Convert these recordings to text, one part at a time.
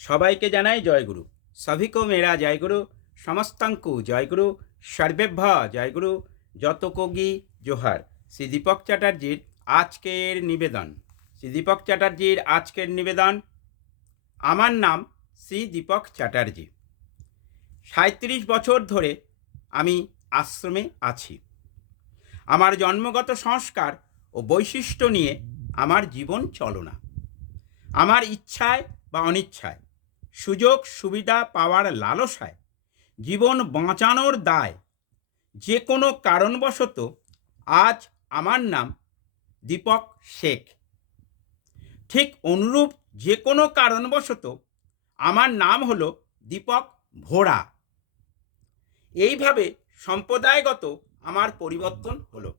সবাইকে জানাই জয়গুরু সভিকো মেরা জয়গুরু সমস্তাঙ্কু জয়গুরু সর্বেভ্য জয়গুরু যত কোগি জোহার। শ্রী দীপক চ্যাটার্জির আজকের নিবেদন। শ্রী দীপক চ্যাটার্জির আজকের নিবেদন, আমার নাম শ্রী দীপক চ্যাটার্জি। সাঁত্রিশ বছর ধরে আমি আশ্রমে আছি। আমার জন্মগত সংস্কার ও বৈশিষ্ট্য নিয়ে আমার জীবন চলনা। আমার ইচ্ছায় বা অনিচ্ছায় সুযোগ, সুবিধা পাওয়ার লালসায় জীবন বাঁচানোর দায়। যে কোনো কারণবশত আজ আমার নাম দীপক শেখ। ঠিক অনুরূপ যে কোনো কারণবশত আমার নাম হলো দীপক ভোড়া। এইভাবে সম্প্রদায়গত আমার পরিবর্তন হলো।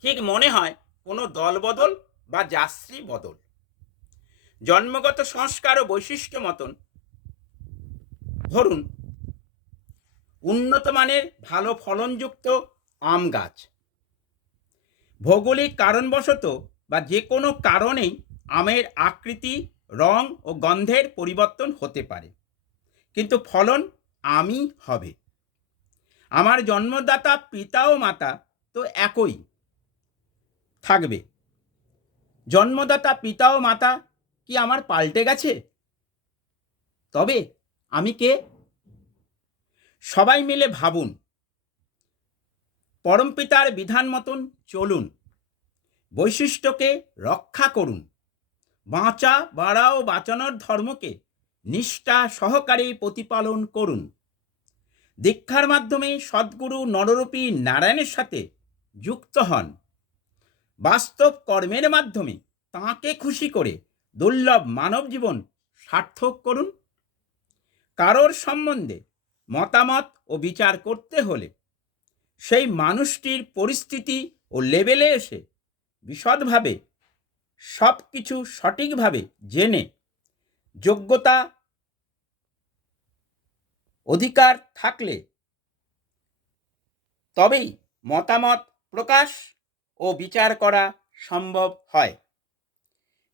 ঠিক মনে হয় কোনো দলবদল বা যাত্রী বদল। জন্মগত সংস্কার ও বৈশিষ্ট্য মতন ধরুন, উন্নত মানের ভালো ফলনযুক্ত আম গাছ। ভৌগোলিক কারণবশত বা যে কোনো কারণেই আমের আকৃতি, রং ও গন্ধের পরিবর্তন হতে পারে। কিন্তু ফলন আমই হবে। আমার জন্মদাতা পিতা ও মাতা তো একই থাকবে। জন্মদাতা পিতা ও মাতা কি আমার পাল্টে গেছে? তবে আমি কে? সবাই মিলে ভাবুন। পরমপিতার বিধান মতন চলুন। বৈশিষ্ট্যকে রক্ষা করুন। বাঁচা, বাড়াও, বাঁচানোর ধর্মকে নিষ্ঠা সহকারে প্রতিপালন করুন। দীক্ষার মাধ্যমে সদ্গুরু নররূপী নারায়ণের সাথে যুক্ত হন। বাস্তব কর্মের মাধ্যমে তাঁকে খুশি করে দুর্লভ মানব জীবন সার্থক করুন। কারোর সম্বন্ধে মতামত ও বিচার করতে হলে সেই মানুষটির পরিস্থিতি ও লেভেলে এসে বিশদভাবে সব কিছু সঠিকভাবে জেনে যোগ্যতা, অধিকার থাকলে তবেই মতামত প্রকাশ ও বিচার করা সম্ভব হয়।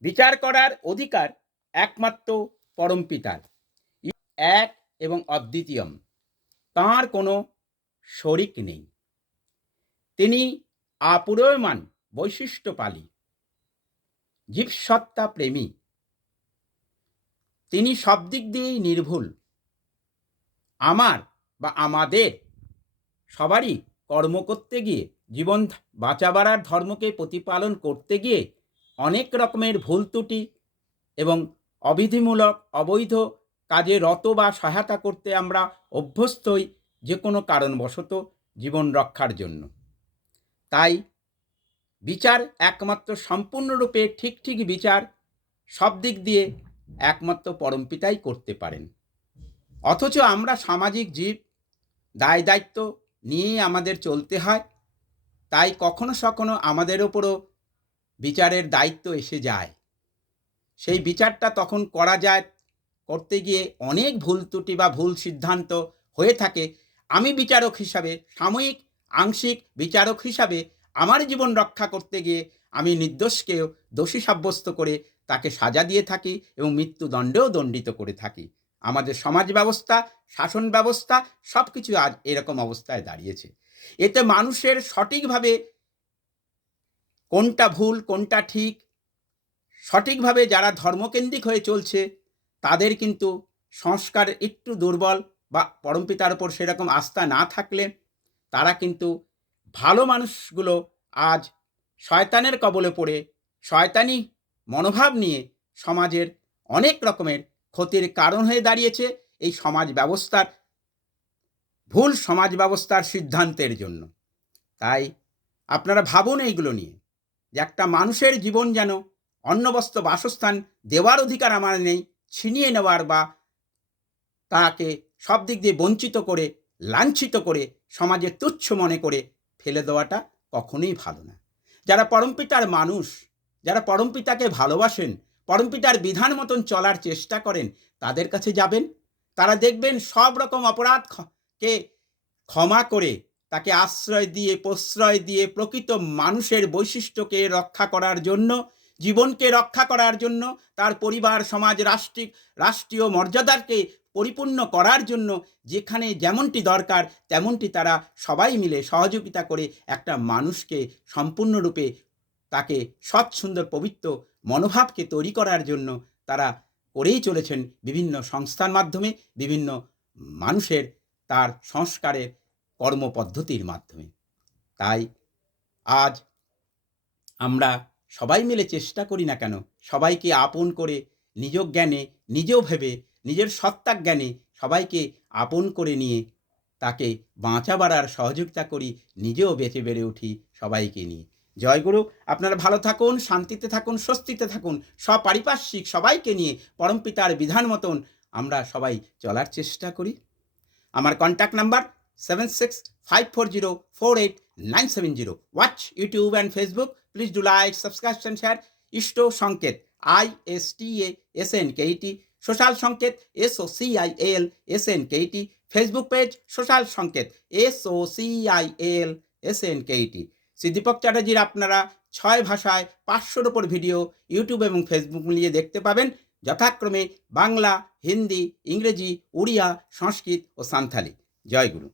বিচার করার অধিকার একমাত্র পরমপিতার এক এবং অদ্বিতীয়ম তাঁর কোনো শরিক নেই। তিনি আপুরয়মান বৈশিষ্ট্যপালী জীবসত্তা প্রেমী তিনি সব দিক দিয়েই নির্ভুল। আমার বা আমাদের সবারই কর্ম করতে গিয়ে, জীবন বাঁচাবার ধর্মকে প্রতিপালন করতে গিয়ে অনেক রকমের ভুল ত্রুটি এবং অবিধিমূলক অবৈধ কাজে রত বা সহায়তা করতে আমরা অভ্যস্তই যে কোনো কারণবশত জীবন রক্ষার জন্য। তাই বিচার একমাত্র সম্পূর্ণরূপে ঠিক ঠিক বিচার সব দিক দিয়ে একমাত্র পরমপিতাই করতে পারেন। অথচ আমরা সামাজিক জীব, দায় দায়িত্ব নিয়ে আমাদের চলতে হয়। তাই কখনো সখনো আমাদের ওপরও বিচারের দায়িত্ব এসে যায়। সেই বিচারটা তখন করা যায় করতে গিয়ে অনেক ভুল ত্রুটি বা ভুল সিদ্ধান্ত হয়ে থাকে। আমি বিচারক হিসাবে, সাময়িক, আংশিক বিচারক হিসাবে আমার জীবন রক্ষা করতে গিয়ে আমি নির্দোষকেও দোষী সাব্যস্ত করে তাকে সাজা দিয়ে থাকি এবং মৃত্যুদণ্ডেও দণ্ডিত করে থাকি। আমাদের সমাজ ব্যবস্থা, শাসন ব্যবস্থা সব কিছু আজ এরকম অবস্থায় দাঁড়িয়েছে। এতে মানুষের সঠিকভাবে কোনটা ভুল, কোনটা ঠিক? সঠিকভাবে যারা ধর্মকেন্দ্রিক হয়ে চলছে, তাদের কিন্তু সংস্কার একটু দুর্বল বা পরমপিতার ওপর সেরকম আস্থা না থাকলে তারা কিন্তু ভালো মানুষগুলো আজ শয়তানের কবলে পড়ে, শয়তানি মনোভাব নিয়ে সমাজের অনেক রকমের ক্ষতির কারণ হয়ে দাঁড়িয়েছে এই সমাজ ব্যবস্থার, ভুল সমাজ ব্যবস্থার সিদ্ধান্তের জন্য। তাই আপনারা ভাবুন এইগুলো নিয়ে। যে একটা মানুষের জীবন যেন অন্নবস্ত্র বাসস্থান দেওয়ার অধিকার আমার নেই, ছিনিয়ে নেওয়ার বা তাকে সব দিক দিয়ে বঞ্চিত করে, লাঞ্ছিত করে সমাজে তুচ্ছ মনে করে ফেলে দেওয়াটা কখনোই ভালো না। যারা পরমপিতার মানুষ, যারা পরমপিতাকে ভালোবাসেন পরমপিতার বিধান মতন চলার চেষ্টা করেন, তাদের কাছে যাবেন। তারা দেখবেন সব রকম অপরাধকে ক্ষমা করে তাকে আশ্রয় দিয়ে, প্রশ্রয় দিয়ে প্রকৃত মানুষের বৈশিষ্ট্যকে রক্ষা করার জন্য, জীবনকে রক্ষা করার জন্য, তার পরিবার, সমাজ, রাষ্ট্রিক, রাষ্ট্রীয় মর্যাদাকে পরিপূর্ণ করার জন্য যেখানে যেমনটি দরকার, তেমনটি তারা সবাই মিলে সহযোগিতা করে একটা মানুষকে সম্পূর্ণরূপে তাকে সৎ, সুন্দর, পবিত্র মনোভাবকে তৈরি করার জন্য তারা করেই চলেছেন বিভিন্ন সংস্থার মাধ্যমে, বিভিন্ন মানুষের তার সংস্কারের কর্মপদ্ধতির মাধ্যমে। তাই আজ আমরা সবাই মিলে চেষ্টা করি না কেন, সবাইকে আপন করে নিজ জ্ঞানে নিজেও ভেবে, নিজের সত্তা জ্ঞানে সবাইকে আপন করে নিয়ে তাকে বাঁচা বাড়ার সহযোগিতা করি, নিজেও বেঁচে বেড়ে উঠি সবাইকে নিয়ে। জয়গুরু আপনারা ভালো থাকুন, শান্তিতে থাকুন, স্বস্তিতে থাকুন সব পারিপার্শ্বিক সবাইকে নিয়ে পরমপিতার বিধান মতন আমরা সবাই চলার চেষ্টা করি। আমার contact number seven six five four zero four eight nine seven zero watch YouTube and Facebook please do like subscribe and share Ishta Sanket I S T A S N K T social Sanket S O C I L S N K T Facebook page social Sanket S O C I L S N K T Shri Dipak চ্যাটার্জির আপনারা ছয় ভাষায় পাঁচশোর ওপর video YouTube এবং Facebook মিলিয়ে দেখতে পাবেন। যথাক্রমে বাংলা, হিন্দি, ইংরেজি, উড়িয়া, সংস্কৃত ও সান্থালি। জয় গুরু।